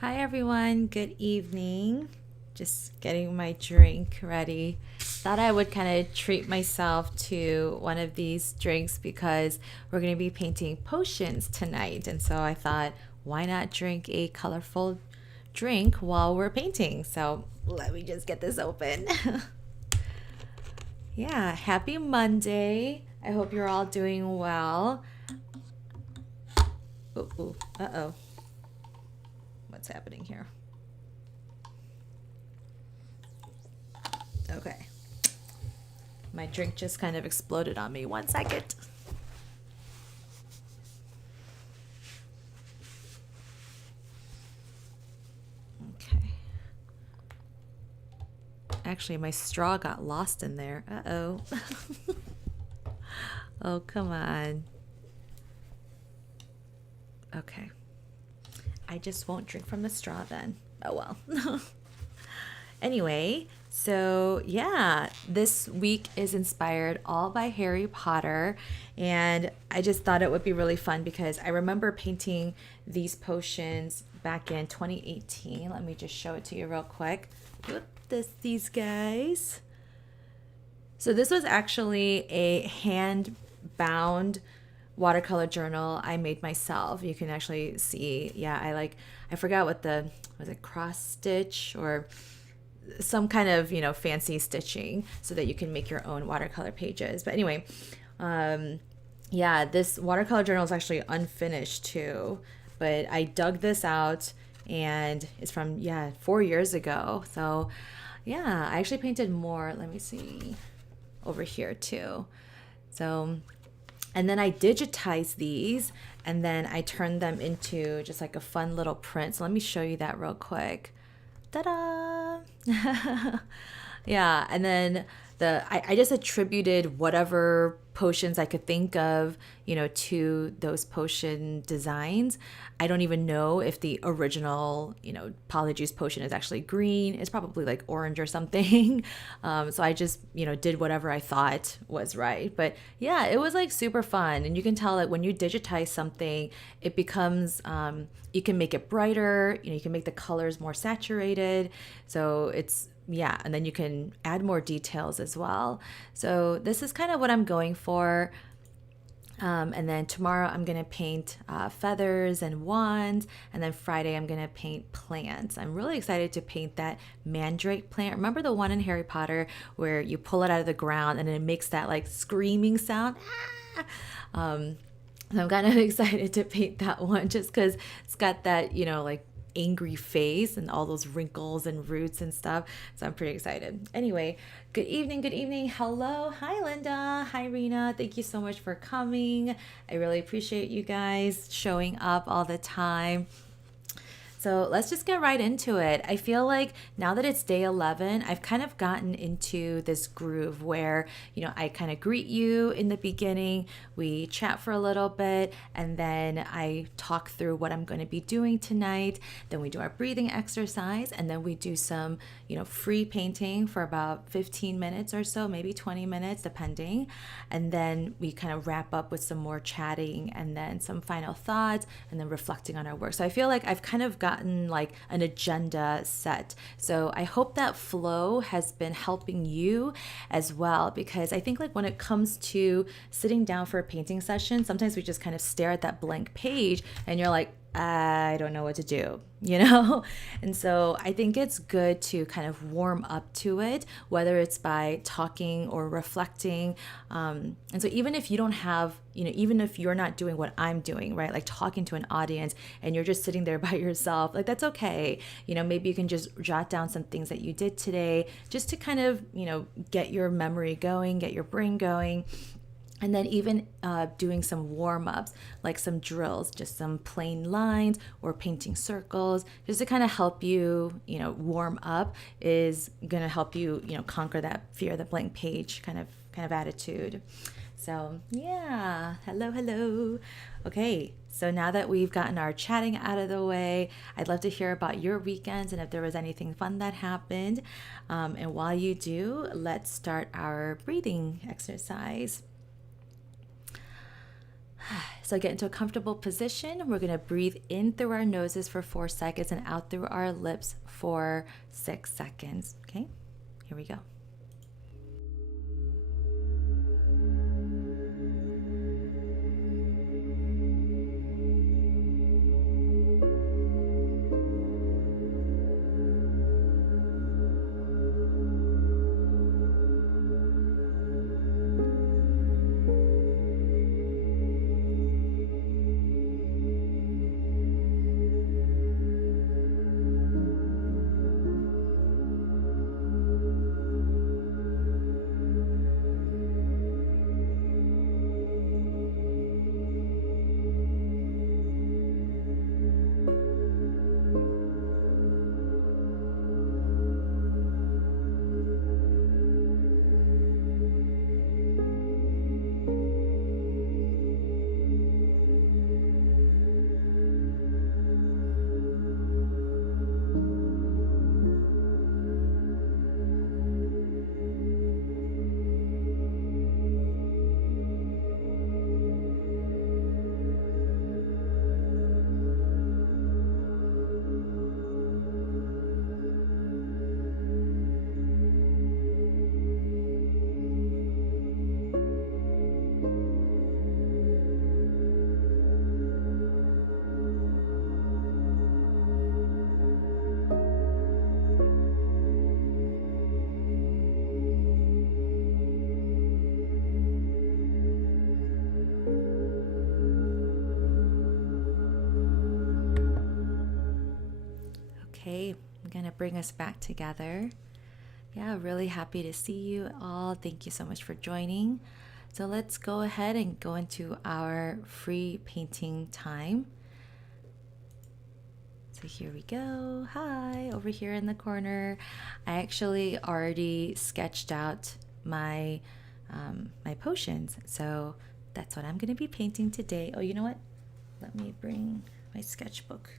Hi everyone, good evening. Just getting my drink ready. Thought I would kind of treat myself to one of these drinks because we're going to be painting potions tonight. And so I thought, why not drink a colorful drink while we're painting? So let me just get this open. Yeah, happy Monday. I hope you're all doing well. Ooh, uh-oh. What's happening here? Okay. My drink just kind of exploded on me. 1 second. Okay. Actually, my straw got lost in there. Uh-oh. Oh, come on. Okay. I just won't drink from the straw then. Oh well. Anyway, so yeah, this week is inspired all by Harry Potter. And I just thought it would be really fun because I remember painting these potions back in 2018. Let me just show it to you real quick. Whoop, these guys. So this was actually a hand bound watercolor journal I made myself. You can actually see, yeah, I forgot what was it cross stitch or some kind of, fancy stitching so that you can make your own watercolor pages. But anyway, yeah, this watercolor journal is actually unfinished too, but I dug this out and it's from, yeah, 4 years ago. So yeah, I actually painted more. Let me see over here too. So, and then I digitized these and then I turned them into just like a fun little print. So let me show you that real quick. Ta-da! Yeah, and then I just attributed whatever potions I could think of, to those potion designs. I don't even know if the original, Polyjuice potion is actually green. It's probably like orange or something. So I just, did whatever I thought was right. But yeah, it was like super fun. And you can tell that when you digitize something, it becomes, you can make it brighter, you can make the colors more saturated. So it's, yeah, and then you can add more details as well. So this is kind of what I'm going for. And then tomorrow I'm going to paint feathers and wands. And then Friday I'm going to paint plants. I'm really excited to paint that mandrake plant. Remember the one in Harry Potter where you pull it out of the ground and it makes that like screaming sound? Ah! So I'm kind of excited to paint that one just because it's got that, like angry face and all those wrinkles and roots and stuff. So I'm pretty excited. Anyway, good evening. Good evening. Hello. Hi, Linda. Hi, Rena. Thank you so much for coming. I really appreciate you guys showing up all the time. So let's just get right into it. I feel like now that it's day 11, I've kind of gotten into this groove where, I kind of greet you in the beginning, we chat for a little bit, and then I talk through what I'm going to be doing tonight. Then we do our breathing exercise, and then we do some, free painting for about 15 minutes or so, maybe 20 minutes, depending. And then we kind of wrap up with some more chatting and then some final thoughts and then reflecting on our work. So I feel like I've kind of gotten like an agenda set. So I hope that flow has been helping you as well, because I think like when it comes to sitting down for a painting session, sometimes we just kind of stare at that blank page and you're like, I don't know what to do, And so I think it's good to kind of warm up to it, whether it's by talking or reflecting. And so even if you don't have, even if you're not doing what I'm doing, right? Like talking to an audience and you're just sitting there by yourself, like that's okay. Maybe you can just jot down some things that you did today just to kind of, get your memory going, get your brain going. And then even doing some warm-ups, like some drills, just some plain lines or painting circles, just to kind of help you, warm up is going to help you, conquer that fear of the blank page kind of attitude. So yeah, hello. Okay, so now that we've gotten our chatting out of the way, I'd love to hear about your weekends and if there was anything fun that happened. And while you do, let's start our breathing exercise. So get into a comfortable position. We're going to breathe in through our noses for 4 seconds and out through our lips for 6 seconds. Okay, here we go. Okay, I'm gonna bring us back together. Yeah, really happy to see you all. Thank you so much for joining. So let's go ahead and go into our free painting time. So here we go. Hi, over here in the corner. I actually already sketched out my my potions. So that's what I'm gonna be painting today. Oh, you know what? Let me bring my sketchbook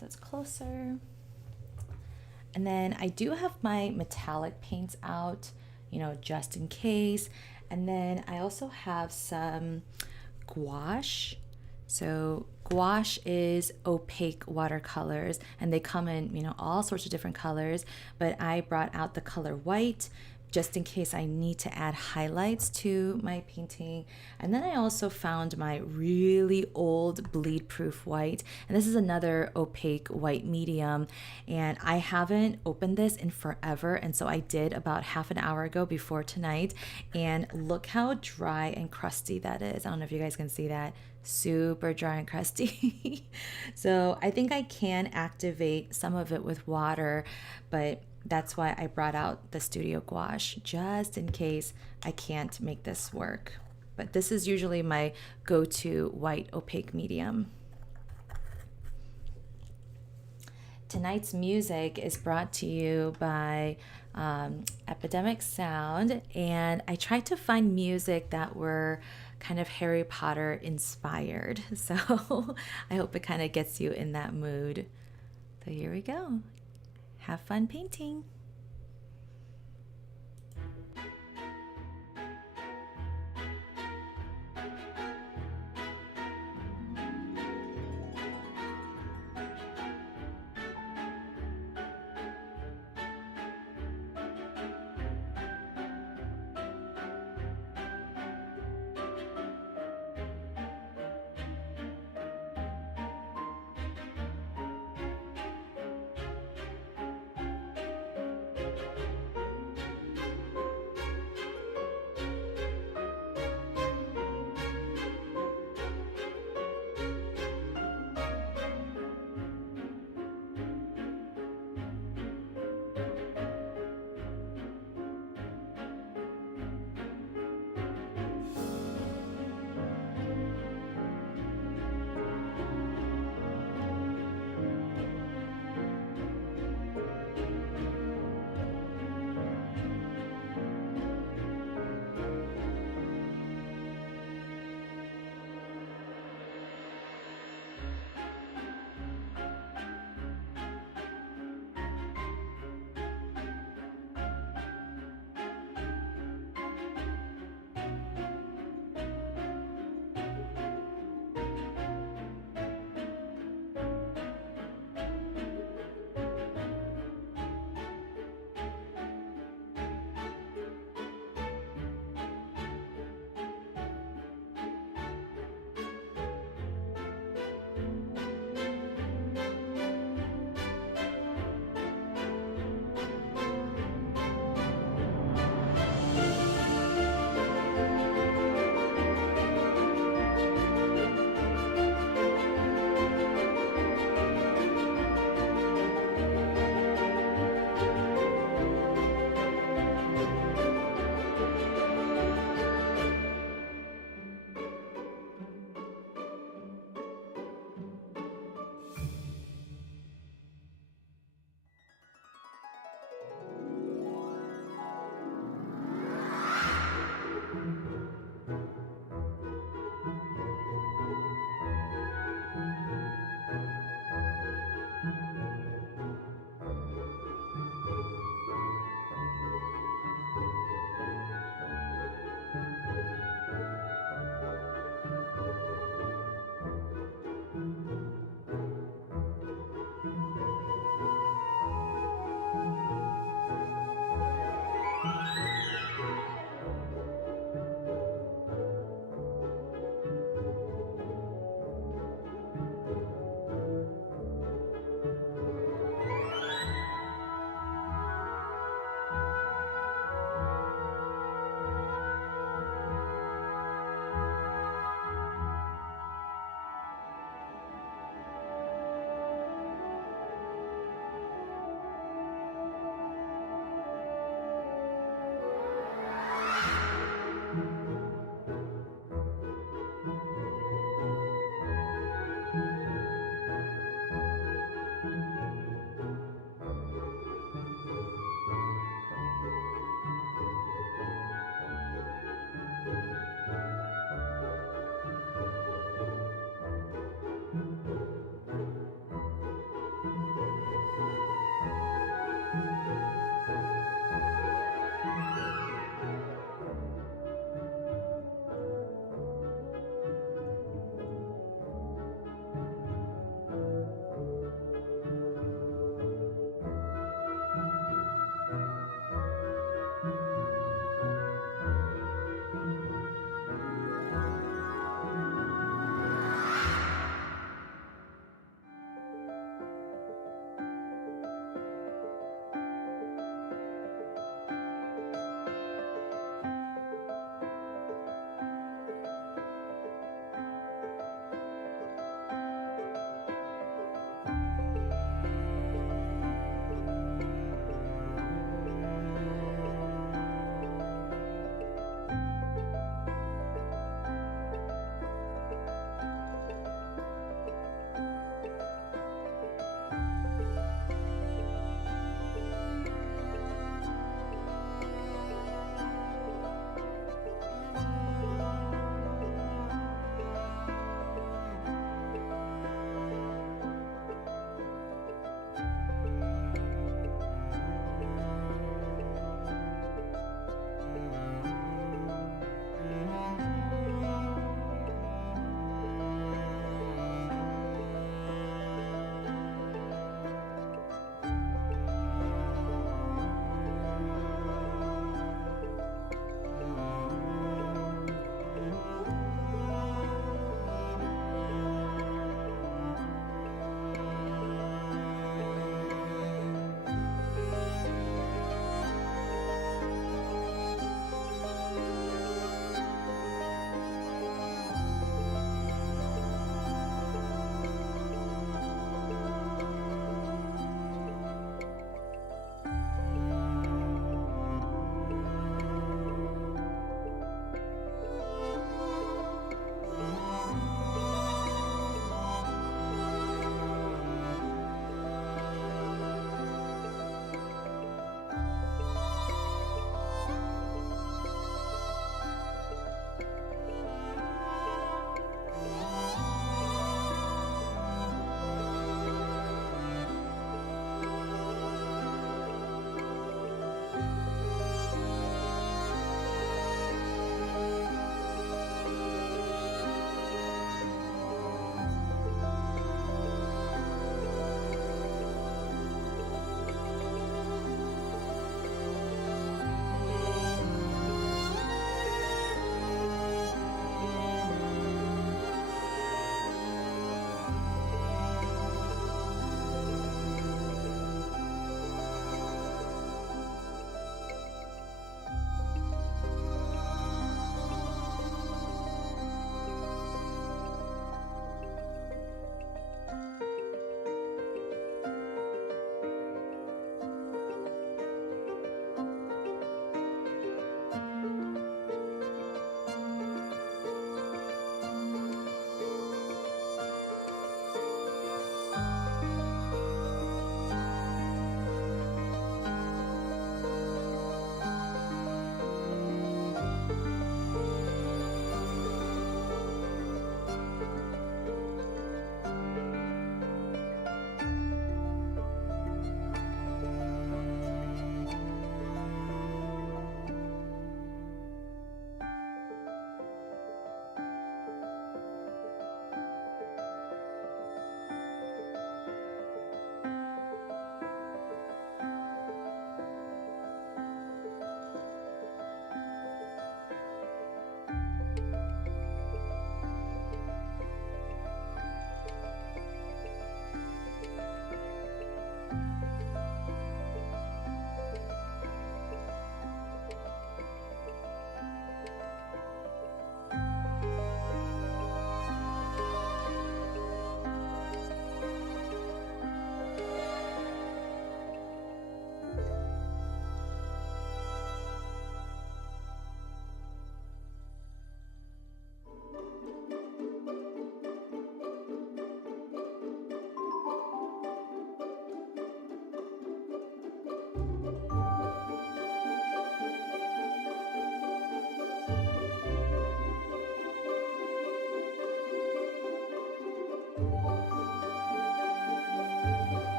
so it's closer. And then I do have my metallic paints out, you know, just in case. And then I also have some gouache. So gouache is opaque watercolors, and they come in, you know, all sorts of different colors, but I brought out the color white just in case I need to add highlights to my painting. And then I also found my really old bleed proof white, and this is another opaque white medium, and I haven't opened this in forever, and so I did about half an hour ago before tonight, and look how dry and crusty that is. I don't know if you guys can see that. Super dry and crusty. So I think I can activate some of it with water, but that's why I brought out the Studio Gouache, just in case I can't make this work. But this is usually my go-to white opaque medium. Tonight's music is brought to you by Epidemic Sound, and I tried to find music that were kind of Harry Potter inspired. So I hope it kind of gets you in that mood. So here we go. Have fun painting.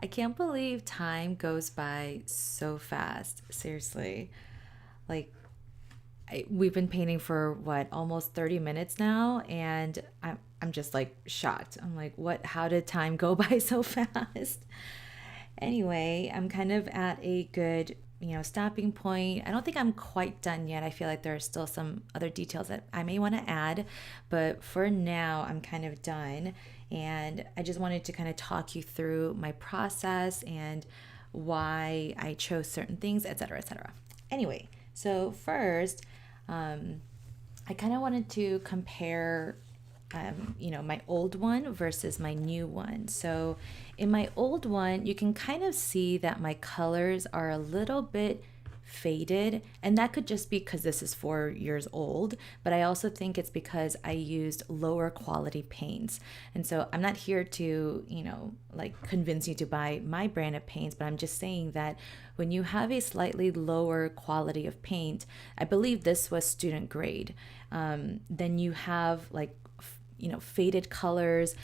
I can't believe time goes by so fast. Seriously. Like, we've been painting for what, almost 30 minutes now, and I'm just like shocked. I'm like, what? How did time go by so fast? Anyway, I'm kind of at a good, stopping point. I don't think I'm quite done yet. I feel like there are still some other details that I may want to add, but for now, I'm kind of done. And I just wanted to kind of talk you through my process and why I chose certain things, etc., etc. Anyway, so first, I kind of wanted to compare my old one versus my new one. So in my old one, you can kind of see that my colors are a little bit faded, and that could just be because this is 4 years old, but I also think it's because I used lower quality paints. And so I'm not here to like convince you to buy my brand of paints, but I'm just saying that when you have a slightly lower quality of paint, I believe this was student grade, then you have like faded colors.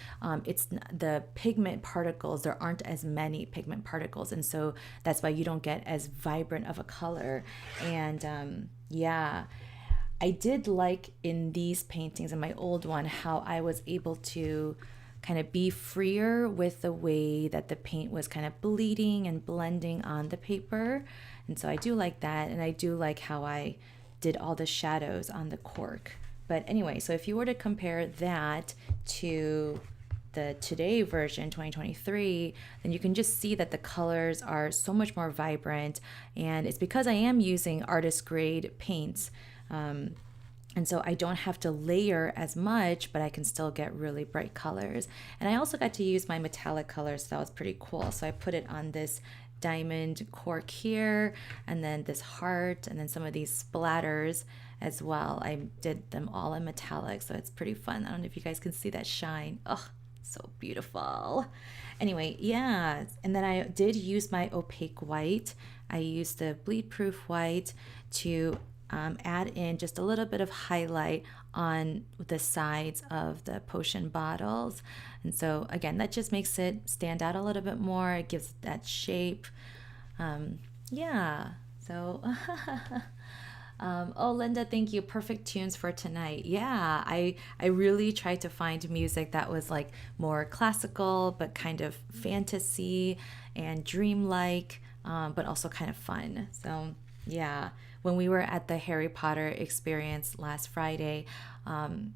It's the pigment particles, there aren't as many pigment particles, and so that's why you don't get as vibrant of a color. And yeah, I did like in these paintings, in my old one, how I was able to kind of be freer with the way that the paint was kind of bleeding and blending on the paper. And so I do like that, and I do like how I did all the shadows on the cork. But anyway, so if you were to compare that to the today version, 2023, then you can just see that the colors are so much more vibrant. And it's because I am using artist grade paints. And so I don't have to layer as much, but I can still get really bright colors. And I also got to use my metallic colors, so that was pretty cool. So I put it on this diamond cork here, and then this heart, and then some of these splatters as well. I did them all in metallic, so it's pretty fun. I don't know if you guys can see that shine. Oh, so beautiful. Anyway, yeah, and then I did use my opaque white. I used the bleed proof white to add in just a little bit of highlight on the sides of the potion bottles. And so again, that just makes it stand out a little bit more. It gives that shape. Yeah, so oh, Linda, thank you. Perfect tunes for tonight. Yeah, I really tried to find music that was like more classical, but kind of fantasy and dreamlike, but also kind of fun. So yeah, when we were at the Harry Potter experience last Friday,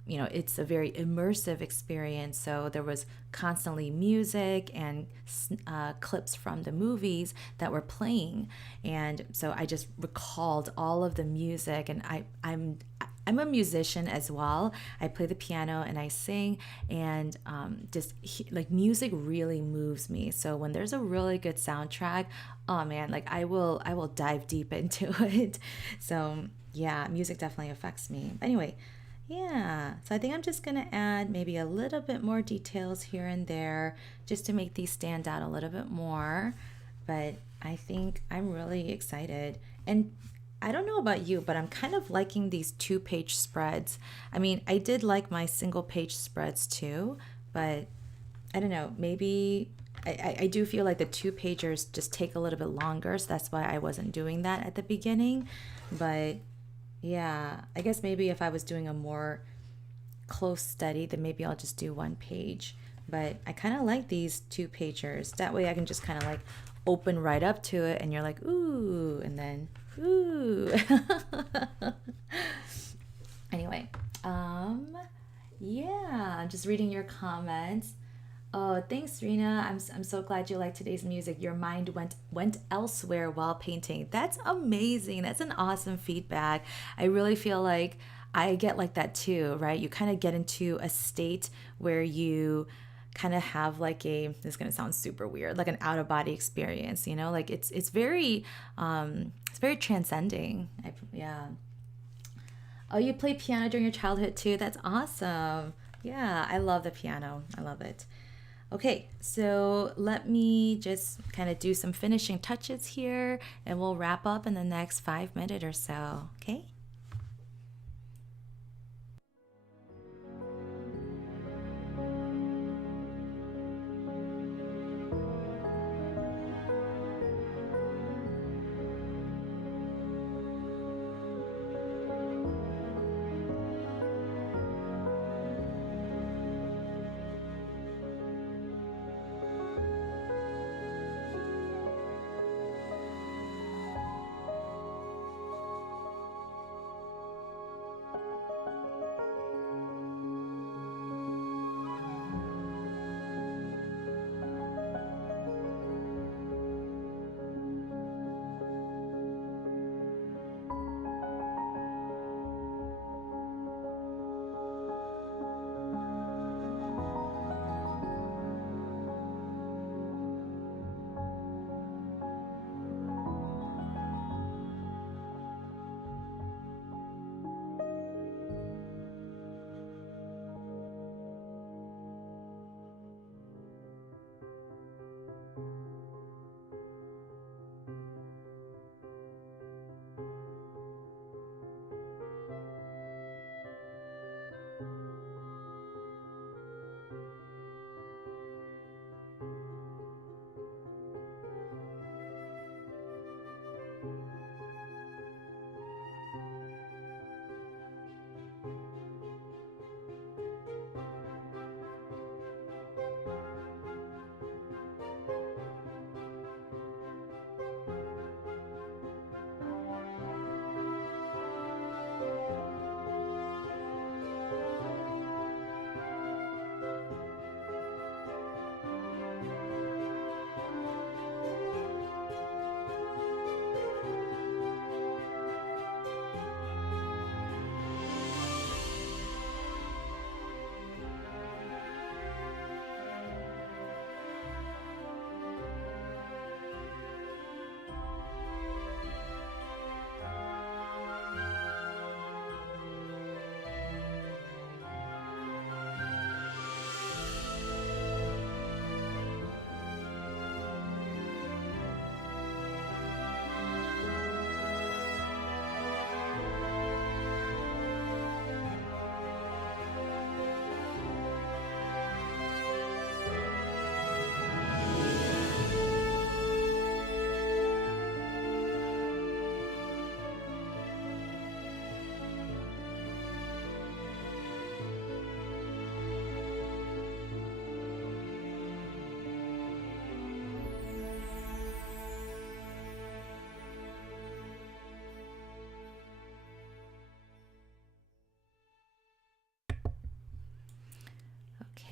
it's a very immersive experience. So there was constantly music and clips from the movies that were playing, and so I just recalled all of the music. And I'm a musician as well. I play the piano and I sing, and like music really moves me. So when there's a really good soundtrack, oh man, like I will dive deep into it. So yeah, music definitely affects me. Anyway, yeah, so I think I'm just gonna add maybe a little bit more details here and there just to make these stand out a little bit more. But I think I'm really excited. And I don't know about you, but I'm kind of liking these 2-page spreads. I mean, I did like my single page spreads too, but I don't know, maybe I do feel like the 2-pagers just take a little bit longer, so that's why I wasn't doing that at the beginning. But yeah, I guess maybe if I was doing a more close study, then maybe I'll just do 1 page. But I kind of like these 2-pagers. That way I can just kind of like open right up to it, and you're like, ooh, and then ooh. Anyway, yeah, I'm just reading your comments. Oh, thanks, Rena. I'm so glad you liked today's music. Your mind went elsewhere while painting. That's amazing. That's an awesome feedback. I really feel like I get like that too, right? You kind of get into a state where you kind of have like this is going to sound super weird, like an out of body experience, like it's very transcending. Yeah. Oh, you play piano during your childhood too? That's awesome. Yeah, I love the piano. I love it. Okay, so let me just kind of do some finishing touches here, and we'll wrap up in the next 5 minutes or so, okay?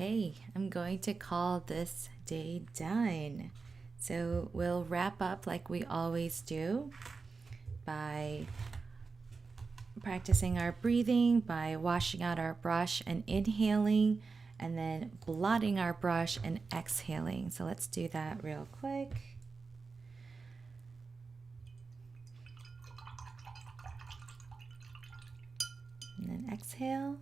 Okay, I'm going to call this day done. So we'll wrap up like we always do by practicing our breathing, by washing out our brush and inhaling, and then blotting our brush and exhaling. So let's do that real quick. And then exhale.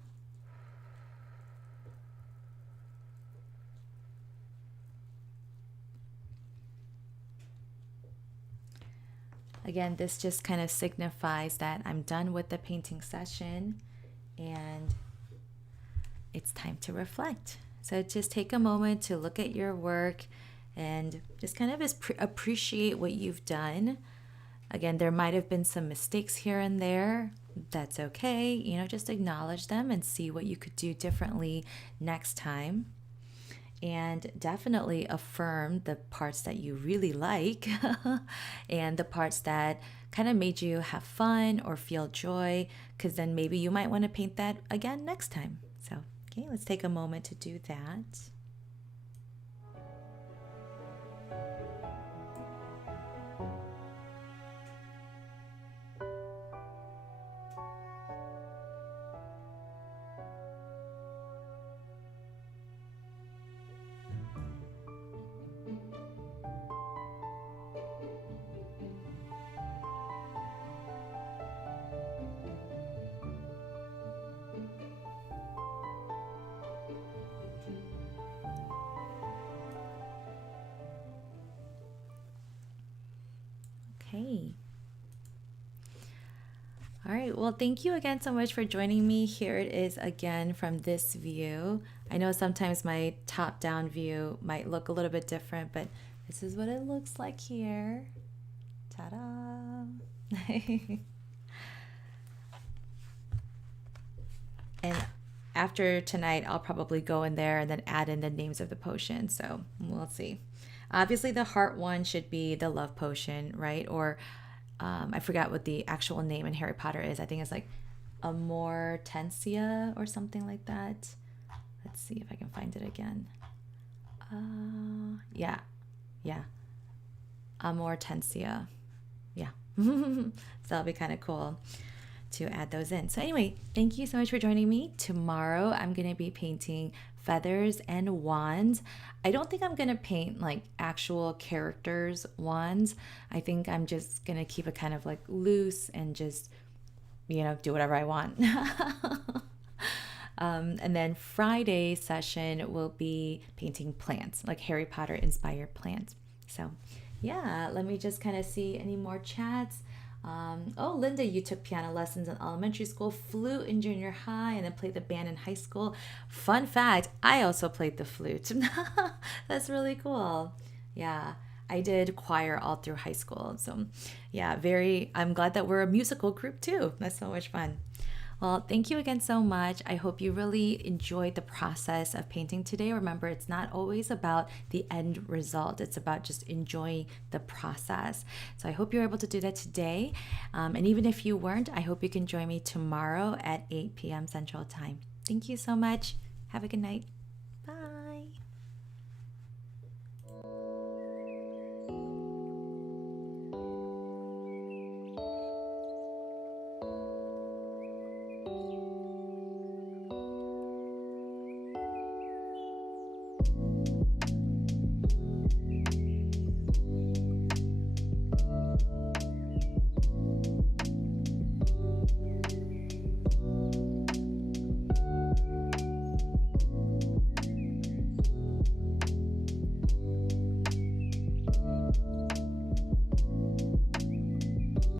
Again, this just kind of signifies that I'm done with the painting session and it's time to reflect. So just take a moment to look at your work and just kind of appreciate what you've done. Again, there might have been some mistakes here and there. That's okay. You know, just acknowledge them and see what you could do differently next time. And definitely affirm the parts that you really like and the parts that kind of made you have fun or feel joy, because then maybe you might want to paint that again next time. So, okay, let's take a moment to do that. Okay. All right, well, thank you again so much for joining me. Here it is again from this view. I know sometimes my top-down view might look a little bit different, but this is what it looks like here. Ta-da! And after tonight, I'll probably go in there and then add in the names of the potions, so we'll see. Obviously, the heart one should be the love potion, right? Or I forgot what the actual name in Harry Potter is. I think it's like Amortensia or something like that. Let's see if I can find it again. Yeah. Amortensia. Yeah. So that'll be kind of cool to add those in. So anyway, thank you so much for joining me. Tomorrow I'm going to be painting feathers and wands. I don't think I'm going to paint like actual characters wands. I think I'm just going to keep it kind of like loose and just, you know, do whatever I want. And then Friday session will be painting plants, like Harry Potter inspired plants. So yeah, let me just kind of see any more chats. Oh, Linda, you took piano lessons in elementary school, flute in junior high, and then played the band in high school. Fun fact, I also played the flute. That's really cool. Yeah, I did choir all through high school. So yeah, I'm glad that we're a musical group too. That's so much fun. Well, thank you again so much. I hope you really enjoyed the process of painting today. Remember, it's not always about the end result. It's about just enjoying the process. So I hope you're able to do that today. And even if you weren't, I hope you can join me tomorrow at 8 p.m. Central Time. Thank you so much. Have a good night. Bye.